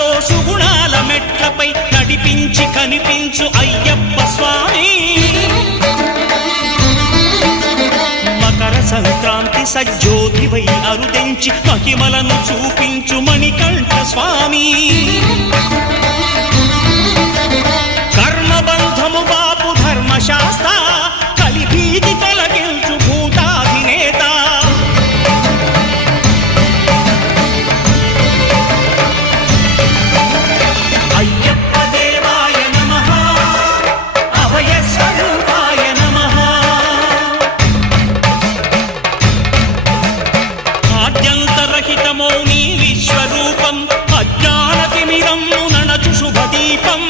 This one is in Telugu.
సుఖాలతో సుగుణాల మెట్లపై నడిపించి కనిపించు అయ్యప్ప స్వామి. మకర సంక్రాంతి సజ్జోతివై అరుదెంచి మహిమలను చూపించు మణికంఠ స్వామి. కర్మబంధము బాపు ధర్మశాస్త్ర కలిభీతి తొలగించు భూతాధినేత. అయ్యప్ప దేవాయ నమః, అభయ స్వరూపాయ నమః. ఆద్యంతరహితమో నీ విశ్వరూపం, అజ్ఞానతిమిరం నణచు శుభదీపం.